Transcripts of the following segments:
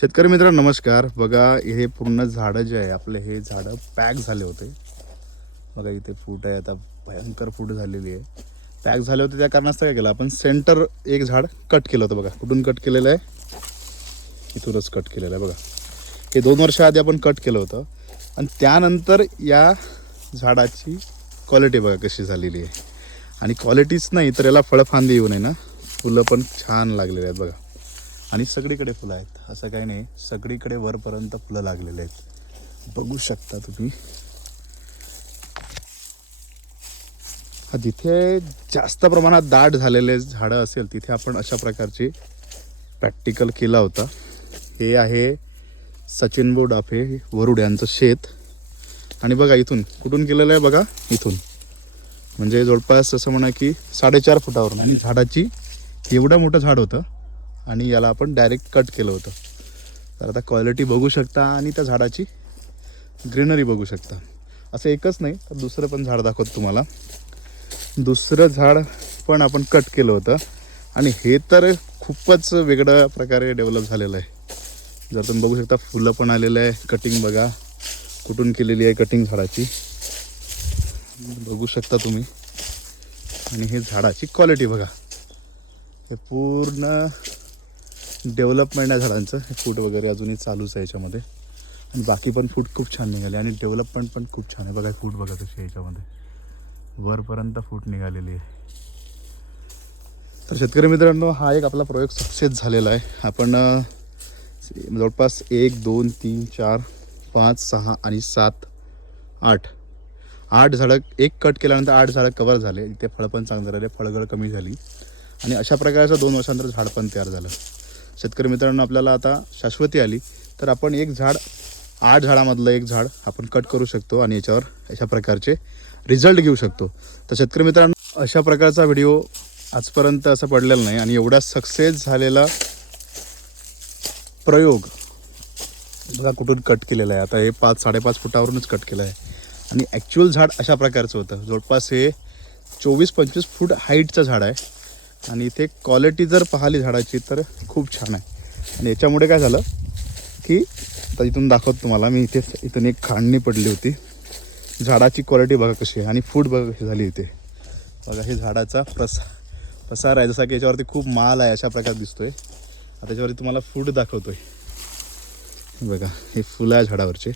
शेतकरी मित्र नमस्कार. बघा हे पूर्ण झाडं जे आहे आपले हे झाडं पॅक झाले होते. बघा इथे फूट आहे आता भयंकर फूट झालेली आहे. पॅक झाले होते त्या कारणास्तव काय केलं आपण सेंटर एक झाड कट केलं होतं बघा. कुठून कट केलेलं आहे? इथूनच कट केलेलं आहे बघा. हे दोन वर्ष आधी आपण कट केलं होतं. आणि त्यानंतर या झाडाची क्वालिटी बघा कशी झालेली आहे. आणि क्वालिटीच नाही तर याला फळफांदी येऊ नये ना. फुलं पण छान लागलेली आहेत बघा. आणि सगळीकडे फुलं आहेत. असं काही नाही. सगळीकडे वरपर्यंत फुलं लागलेले आहेत. बघू शकता तुम्ही. हा जिथे जास्त प्रमाणात दाट झालेले झाडं असेल तिथे आपण अशा प्रकारची प्रॅक्टिकल केला होता. हे आहे सचिन बो डाफे वरुड यांचं शेत. आणि बघा इथून. कुठून केलेलं आहे बघा? इथून. म्हणजे जवळपास असं म्हणा की साडेचार फुटावरून. आणि झाडाची एवढं मोठं झाड होतं. आणि याला आपण डायरेक्ट कट केलं होतं. तर आता क्वालिटी बघू शकता आणि त्या झाडाची ग्रीनरी बघू शकता. असं एकच नाही तर दुसरं पण झाड दाखवतो तुम्हाला. दुसरं झाड पण आपण कट केलं होतं. आणि हे तर खूपच वेगळ्या प्रकारे डेव्हलप झालेलं आहे. जर तुम्ही बघू शकता फुलं पण आलेलं आहे कटिंग बघा. कुठून केलेली आहे कटिंग झाडाची. बघू शकता तुम्ही. आणि हे झाडाची क्वालिटी बघा. हे पूर्ण डेव्हलपमेंट आहे झाडांचं. फूट वगैरे अजूनही चालूच आहे याच्यामध्ये. आणि बाकी पण फूट खूप छान निघाले. आणि डेव्हलपमेंट पण खूप छान आहे. बघा फूट बघा कशी याच्यामध्ये. वरपर्यंत फूट निघालेली आहे. तर शेतकरी मित्रांनो हा एक आपला प्रयोग सक्सेस झालेला आहे. आपण जवळपास एक दोन तीन चार पाच सहा आणि सात आठ. आठ झाडं एक कट केल्यानंतर आठ झाडं कवर झाले. इथे फळं पण चांगलं झाले. फळगळ कमी झाली. आणि अशा प्रकारचं दोन वर्षानंतर झाड पण तयार झालं. शेतकरी मित्रांनो आपल्याला आता शाश्वती आली. तर आपण एक झाड आठ झाडामधलं एक झाड आपण कट करू शकतो आणि याच्यावर अशा प्रकारचे रिझल्ट घेऊ शकतो. तर शेतकरी मित्रांनो अशा प्रकारचा व्हिडिओ आजपर्यंत असं पडलेला नाही आणि एवढा सक्सेस झालेला प्रयोग बघा कुठून कट केलेलं आहे. आता हे पाच साडेपाच फुटावरूनच कट केलं आहे. आणि ॲक्च्युअल झाड अशा प्रकारचं होतं. जवळपास हे चोवीस पंचवीस फूट हाईटचं झाड आहे. आणि इथे क्वालिटी जर पाहिली झाडाची तर खूप छान आहे. आणि याच्यामुळे काय झालं की आता इथून दाखवतो तुम्हाला मी इथे इथून एक खांडणी पडली होती. झाडाची क्वालिटी बघा कशी आहे. आणि फूट बघा कशी झाली इथे. बघा हे झाडाचा प्रस प्रसार आहे. जसा की याच्यावरती खूप माल आहे अशा प्रकारे दिसतोय. आता त्याच्यावरती तुम्हाला फूड दाखवतोय. बघा हे फुलं आहे झाडावरचे.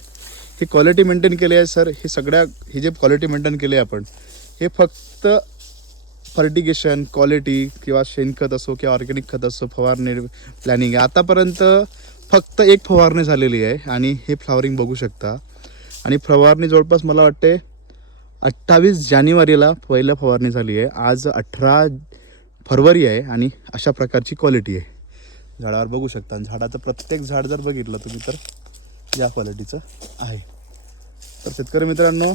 हे क्वालिटी मेंटेन केली आहे सर. हे सगळ्या हे जे क्वालिटी मेंटेन केली आहे आपण हे फक्त फर्टिगेशन क्वालिटी किंवा शेणखत असो किंवा ऑर्गॅनिक खत असो फवारणी प्लॅनिंग आहे. आतापर्यंत फक्त एक फवारणी झालेली आहे आणि हे फ्लॉवरिंग बघू शकता. आणि फवारणी जवळपास मला वाटते अठ्ठावीस जानेवारीला पहिलं फवारणी झाली आहे. आज अठरा फरवरी आहे आणि अशा प्रकारची क्वालिटी आहे. झाडावर बघू शकता. आणि झाडाचं प्रत्येक झाड जर बघितलं तुम्ही तर या क्वालिटीचं आहे. तर शेतकरी मित्रांनो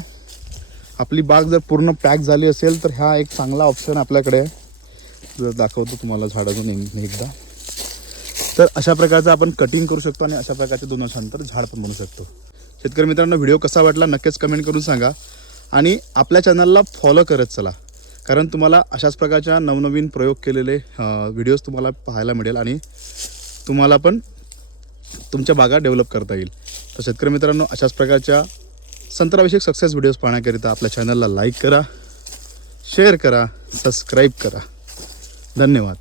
आपली बाग जर पूर्ण पॅक झाली असेल तर हा एक चांगला ऑप्शन आपल्याकडे आहे. जर दाखवतो तुम्हाला झाड अजून एक- एकदा. तर अशा प्रकारचं आपण कटिंग करू शकतो आणि अशा प्रकारचे दोन वर्षानंतर झाड पण बनवू शकतो. शेतकरी मित्रांनो व्हिडिओ कसा वाटला नक्कीच कमेंट करून सांगा. आणि आपल्या चॅनलला फॉलो करत चला. कारण तुम्हाला अशाच प्रकारच्या नवनवीन प्रयोग केलेले व्हिडिओज तुम्हाला पाहायला मिळेल आणि तुम्हाला पण तुमच्या बागा डेव्हलप करता येईल. तर शेतकरी मित्रांनो अशाच प्रकारच्या संत्राविषयक सक्सेस व्हिडिओज पाहण्याकरिता आपल्या चॅनलला लाईक करा शेअर करा सबस्क्राईब करा. धन्यवाद.